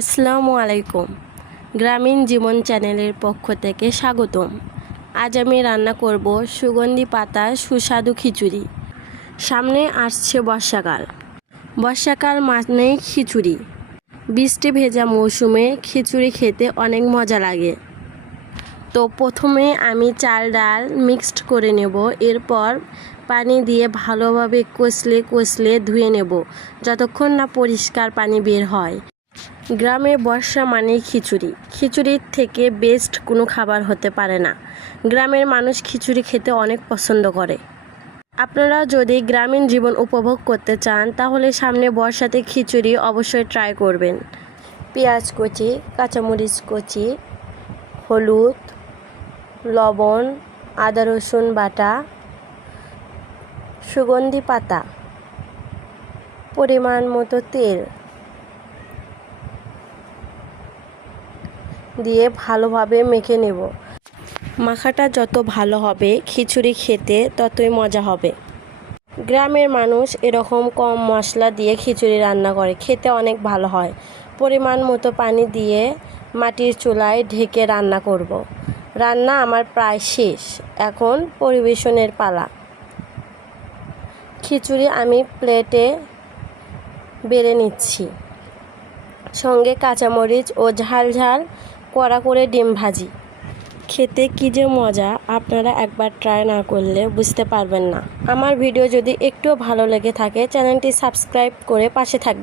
আসসালামু আলাইকুম। গ্রামীণ জীবন চ্যানেলের পক্ষ থেকে স্বাগতম। আজ আমি রান্না করব সুগন্ধি পাতা সুস্বাদু খিচুড়ি। সামনে আসছে বর্ষাকাল। বর্ষাকাল মানেই খিচুড়ি। বৃষ্টি ভেজা মৌসুমে খিচুড়ি খেতে অনেক মজা লাগে। তো প্রথমে আমি চাল ডাল মিক্সড করে নেব। এরপর পানি দিয়ে ভালোভাবে কষলে ধুয়ে নেব যতক্ষণ না পরিষ্কার পানি বের হয়। গ্রামে বর্ষা মানেই খিচুড়ির থেকে বেস্ট কোনো খাবার হতে পারে না। গ্রামের মানুষ খিচুড়ি খেতে অনেক পছন্দ করে। আপনারা যদি গ্রামীণ জীবন উপভোগ করতে চান তাহলে সামনে বর্ষাতে খিচুড়ি অবশ্যই ট্রাই করবেন। পেঁয়াজ কুচি, কাঁচামরিচ কুচি, হলুদ, লবণ, আদা রসুন বাটা, সুগন্ধি পাতা, পরিমাণ মতো তেল দিয়ে ভালোভাবে মেখে নেব। মাখাটা যত ভালো হবে খিচুড়ি খেতে ততই মজা হবে। গ্রামের মানুষ এরকম কম মশলা দিয়ে খিচুড়ি রান্না করে, খেতে অনেক ভালো হয়। পরিমাণ মতো পানি দিয়ে মাটির চুলায় ঢেকে রান্না করব। রান্না আমার প্রায় শেষ, এখন পরিবেশনের পালা। খিচুড়ি আমি প্লেটে বেড়ে নিচ্ছি, সঙ্গে কাঁচামরিচ ও ঝাল ঝাল কড়া করে ডিম ভাজি। খেতে কী যে মজা, আপনারা একবার ট্রাই না করলে বুঝতে পারবেন না। আমার ভিডিও যদি একটুও ভালো লেগে থাকে চ্যানেলটি সাবস্ক্রাইব করে পাশে থাকবেন।